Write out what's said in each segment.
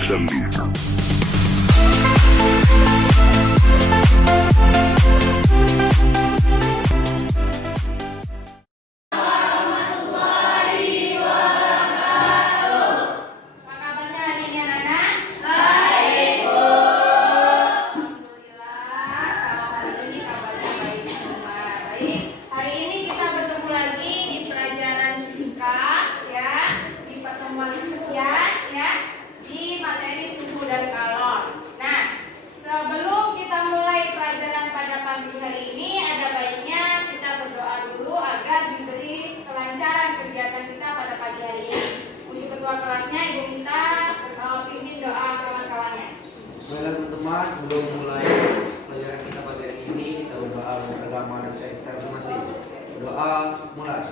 70. Kelasnya Ibu minta pimpin doa kawan-kawannya. Baiklah teman-teman, sebelum mulai pelajaran kita pada hari ini, kita berdoa agama dan kita masih doa mulai,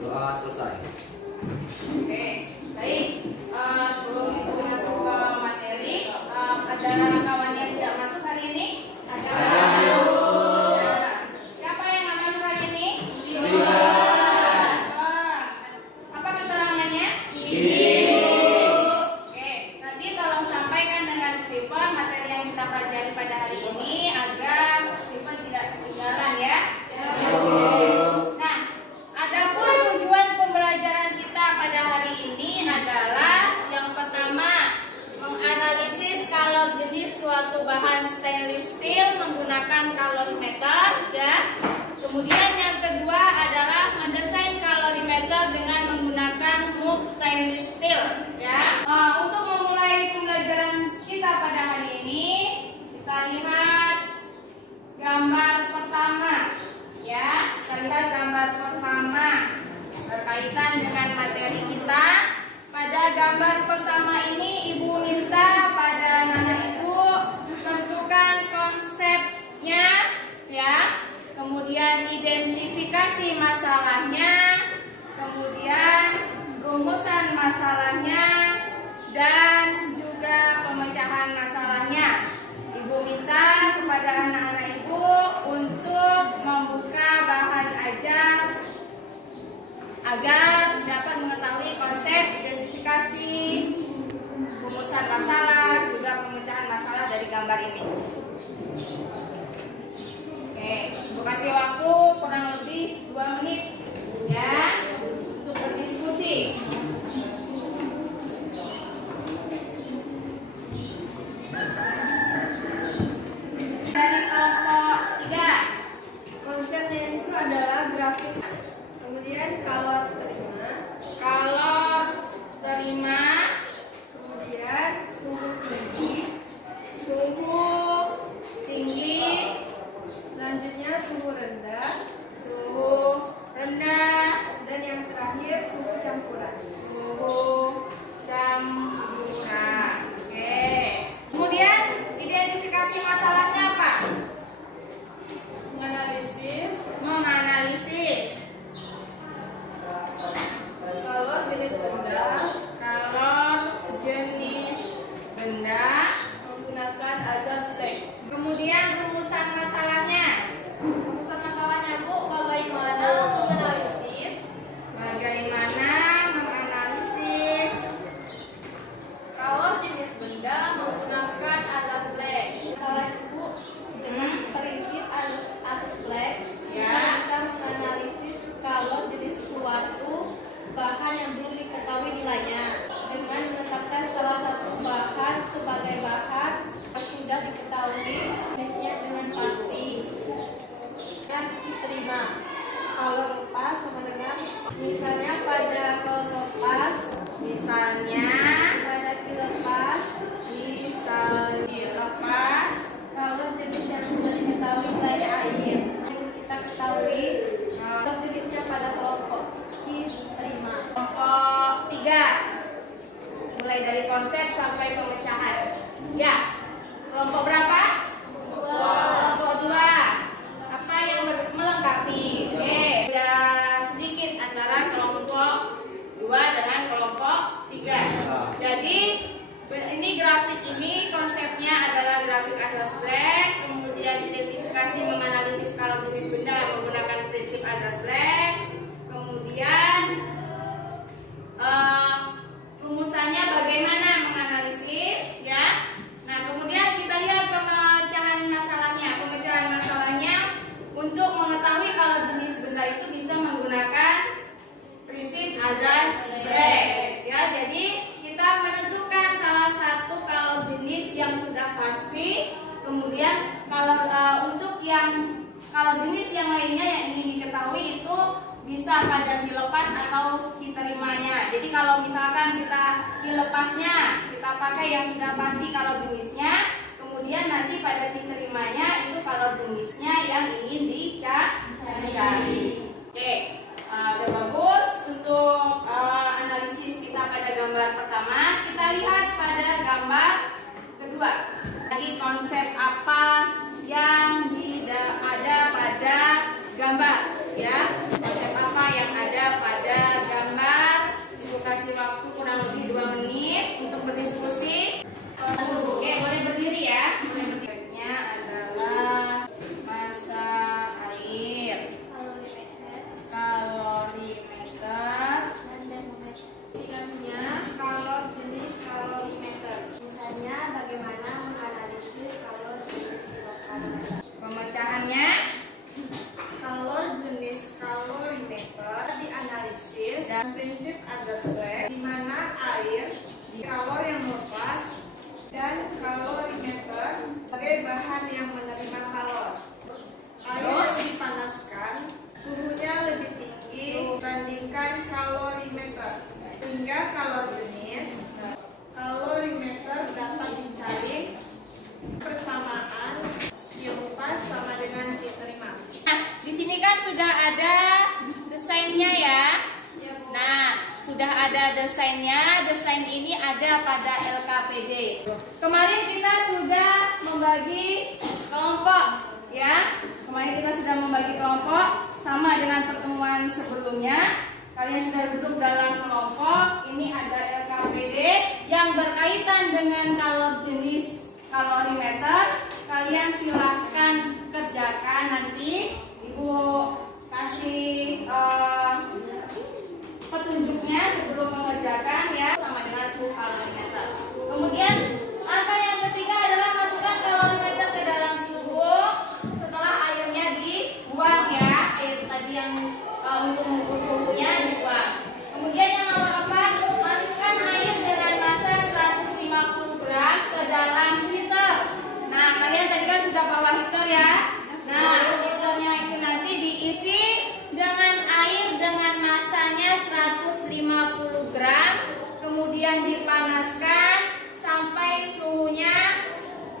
doa selesai. Oke, baik. Sebelum itu masuk ke materi, ada kawan yang tidak masuk hari ini? Ada. Siapa yang nggak masuk hari ini? Apa keterangannya? Oke, nanti tolong sampaikan dengan Stephen materi yang kita pelajari pada hari ini agar Stephen tidak ketinggalan ya. Nah, adapun tujuan pembelajaran kita pada hari ini adalah yang pertama menganalisis kalor jenis suatu bahan stainless steel menggunakan kalorimeter ya. Kemudian yang kedua adalah mendesain kalorimeter dengan menggunakan mug stainless steel ya. Untuk memulai pembelajaran kita pada hari ini, kita lihat gambar pertama ya. Kita lihat gambar pertama berkaitan dengan materi kita. Pada gambar pertama ini Ibu minta pada anak Ibu tentukan konsepnya ya. Kemudian identifikasi masalahnya, kemudian rumusan masalahnya, dan juga pemecahan masalahnya. Ibu minta kepada anak-anak Ibu untuk membuka bahan ajar agar dapat mengetahui konsep, identifikasi, rumusan masalah, juga pemecahan masalah dari gambar ini. Oke, Ibu kasih waktu kurang lebih 2 menit ya untuk berdiskusi. Dari kelompok 3, konsepnya itu adalah grafik. Kemudian kalor terima, kemudian suhu tinggi, selanjutnya suhu rendah, dan yang terakhir suhu campuran. Oke. Kemudian identifikasi masalahnya apa? Menganalisis kalor jenis benda menggunakan azas Black. Kemudian rumusan masalahnya. Bu, bagaimana menganalisis Kalor jenis benda menggunakan azas Black. Salah Bu, dengan prinsip azas Black Ya. bisa menganalisis kalor jenis suatu bahan yang belum diketahui nilainya dengan menetapkan salah satu bahan sebagai bahan yang sudah diketahui jenisnya dengan pasti dan diterima. Kalor lepas sama dengan misalnya pada kalor lepas, kalor jenis yang sudah diketahui nilainya air yang kita ketahui kalor jenisnya pada kelompok diterima. kelompok 3? Mulai dari konsep sampai pemecahan. Ya. Kelompok berapa? Kelompok 2. Apa yang melengkapi? Oke. Beda sedikit antara kelompok 2 dengan kelompok 3. Jadi ini grafik ini konsepnya adalah grafik azas Black, kemudian identifikasi menganalisis kalor jenis benda menggunakan prinsip azas Black, kemudian rumusannya bagaimana menganalisis bisa pada dilepas atau diterimanya. Jadi kalau misalkan kita dilepasnya, kita pakai yang sudah pasti kalau jenisnya, kemudian nanti pada diterimanya itu kalau jenisnya yang ingin dicari. Oke, udah bagus. Untuk analisis kita pada gambar pertama, kita lihat pada gambar kedua. Lagi konsep apa yang ada pada gambar, ya? Konsep apa yang ada pada gambar? Ibu kasih waktu kurang lebih 2 menit untuk berdiskusi. Oke, boleh berdiri ya. Boleh berdirinya adalah massa air, kalorimeter, Aplikasinya kalor jenis kalorimeter. Misalnya bagaimana menganalisis kalor jenis kilokalori. pemecahannya. Kalor jenis kalorimeter dianalisis dan prinsip ada swab, di mana air kalor yang melepas dan kalorimeter sebagai bahan yang menerima kalor. Air dipanaskan, suhunya lebih tinggi dibandingkan kalorimeter, hingga kalor jenis kalorimeter dapat dicari persamaan dilepas sama dengan diterima. Nah, di sini kan sudah ada desainnya ya. Nah, sudah ada desainnya. Desain ini ada pada LKPD. Kemarin kita sudah membagi kelompok, ya. Kemarin kita sudah membagi kelompok sama dengan pertemuan sebelumnya. Kalian sudah duduk dalam kelompok. Ini ada LKPD yang berkaitan dengan kalor jenis kalorimeter. Kalian silahkan kerjakan nanti. Ibu kasih petunjuknya sebelum mengerjakan ya, sama dengan suhu kalorimeter. Kemudian langkah yang ketiga adalah masukkan kalorimeter ke dalam suhu setelah airnya dibuang ya. Air tadi yang untuk mengukur suhunya dibuang. Kemudian yang nomor 4, masukkan air dengan massa 150 gram ke dalam heater. Nah, kalian tadi kan sudah bawa heater ya. Nah, heaternya itu nanti diisi dengan air dengan massanya 150 gram, kemudian dipanaskan sampai suhunya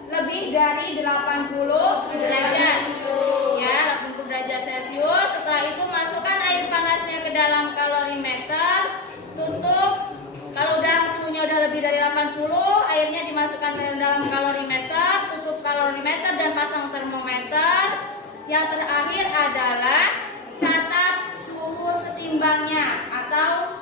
lebih dari 80 derajat. Ya, 80 derajat Celcius. Setelah itu masukkan air panasnya ke dalam kalorimeter, tutup. Kalau udah suhunya udah lebih dari 80, airnya dimasukkan ke dalam kalorimeter, tutup kalorimeter dan pasang termometer. Yang terakhir adalah catat suhu setimbangnya atau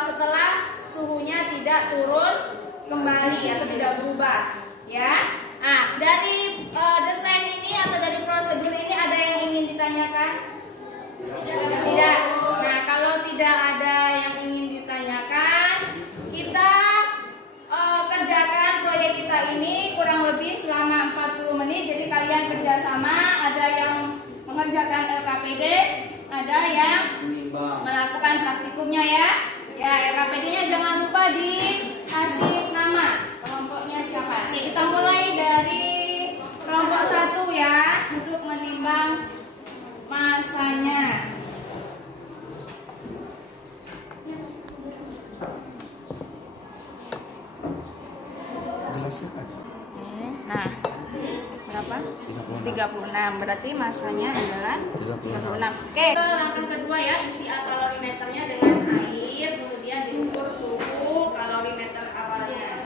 setelah suhunya tidak turun kembali atau tidak berubah, ya. Nah, dari desain ini atau dari prosedur ini ada yang ingin ditanyakan? Tidak. Nah, kalau tidak ada yang ingin ditanyakan, kita kerjakan proyek kita ini kurang lebih selama 40 menit. Jadi kalian kerjasama, ada yang mengerjakan LKPD, ada yang melakukan praktikumnya ya. Ya, LKPD-nya jangan lupa dikasih nama kelompoknya siapa. Oke, kita mulai dari kelompok 1 ya, untuk menimbang masanya. Nah, berapa? 36. Berarti masanya adalah 36. Oke, langkah kedua ya, isi kalorimeternya dengan air, kemudian diukur suhu kalorimeter awalnya.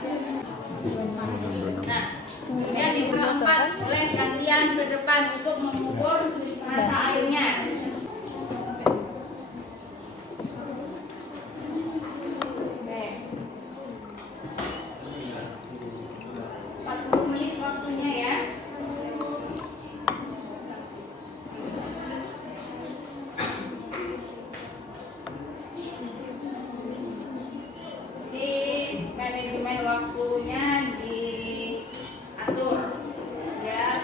Nah, kemudian di keempat boleh gantian ke depan untuk mengukur massa airnya. Manajemen waktunya diatur biar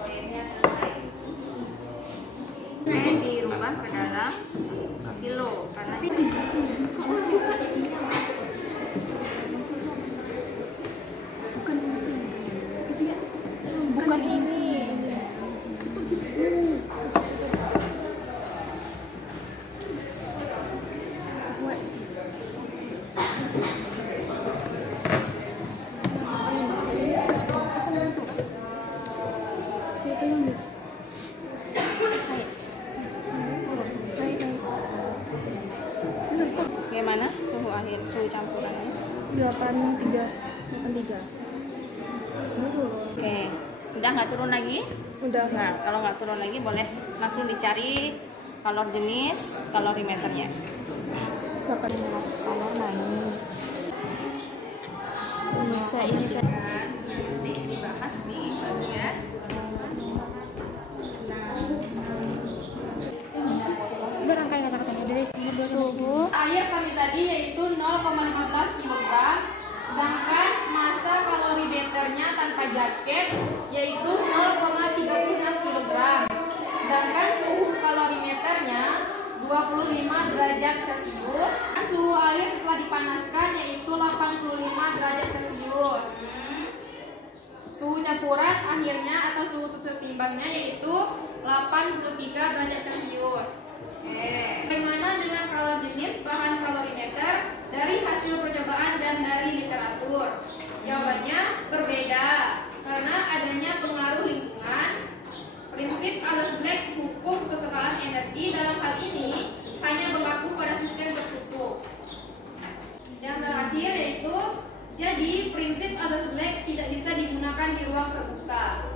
proyeknya selesai. Ini dirubah ke dalam kilo karena bukan ini. Bagaimana suhu akhir, suhu campurannya? 83. Oke, udah nggak turun lagi? Udah. Nah, kalau nggak turun lagi boleh langsung dicari kalor jenis kalorimeternya. 8 Kalor naik. bisa ini kan. Nanti dibahas di bagian. Berangkai kata-katanya dari suhu Air kami tadi yaitu 0,15 kg, sedangkan massa kalorimeternya tanpa jaket yaitu 0,36 kg, sedangkan suhu kalorimeternya 25 derajat Celcius. Suhu air setelah dipanaskan yaitu 85 derajat Celcius. Suhu campuran akhirnya atau suhu setimbangnya yaitu 83 derajat Celcius. Bagaimana dengan kalor jenis bahan kalorimeter dari hasil percobaan dan dari literatur? Jawabannya berbeda karena adanya pengaruh lingkungan. Prinsip Allen's-Black hukum kekekalan energi dalam hal ini hanya berlaku pada sistem tertutup. Yang terakhir yaitu jadi prinsip Allen's-Black tidak bisa digunakan di ruang terbuka.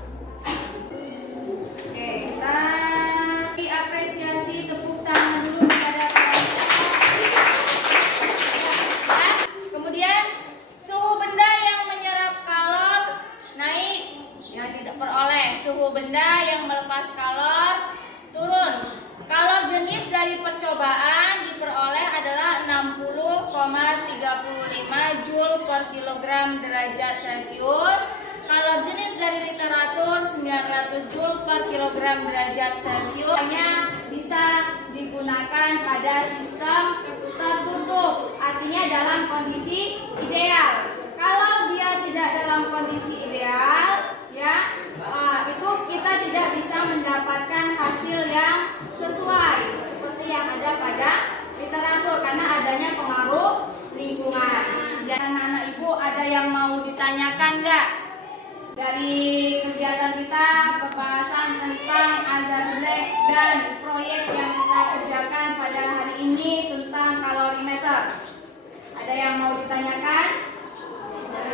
Oke, kita apresiasi tepuk tangan dulu kepada kemudian suhu benda yang menyerap kalor naik, yang tidak peroleh. Suhu benda yang melepas kalor turun. Kalor jenis dari percobaan diperoleh adalah 60,35 Joule per kilogram derajat Celcius. Kalor jenis dari literatur 900 Joule per kilogram derajat Celcius. Hanya bisa digunakan pada sistem tertutup, artinya dalam kondisi ideal. Kalau dia tidak dalam kondisi ideal, ya itu kita tidak bisa mendapatkan hasil yang sesuai seperti yang ada pada literatur karena adanya pengaruh lingkungan. Dan anak-anak ibu ada yang mau ditanyakan nggak? Dari kegiatan kita pembahasan tentang Allen's-Black dan proyek yang kita kerjakan pada hari ini tentang kalorimeter. Ada yang mau ditanyakan?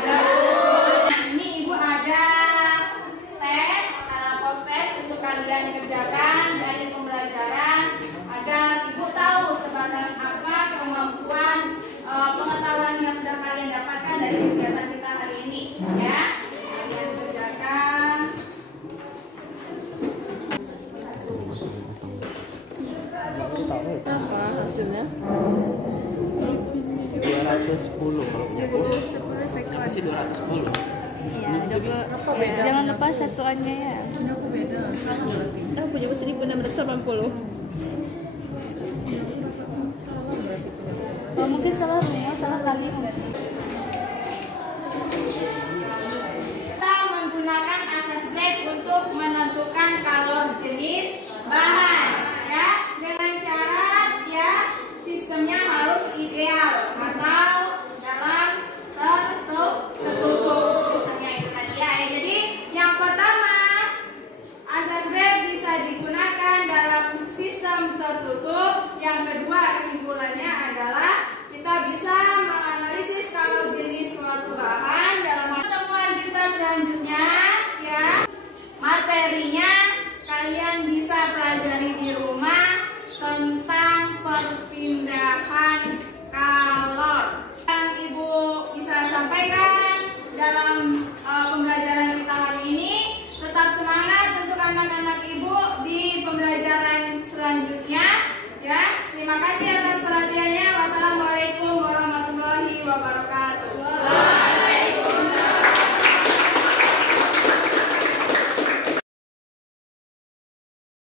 Nah, ini ibu ada tes, post tes untuk kalian kerjakan dari pembelajaran agar ibu tahu sebatas apa kemampuan pengetahuan yang sudah kalian dapatkan dari kegiatan kita hari ini, ya. apa hasilnya? 210 kalau saya 10 sekon. masih 210. Iya, jangan lupa satuannya ya. Aku beda, sama berarti. Aku punya 1680. Oh, mungkin salah ya, salah kali enggak. Kita menggunakan Allen's-Black untuk menentukan kalor jenis bahan, ya.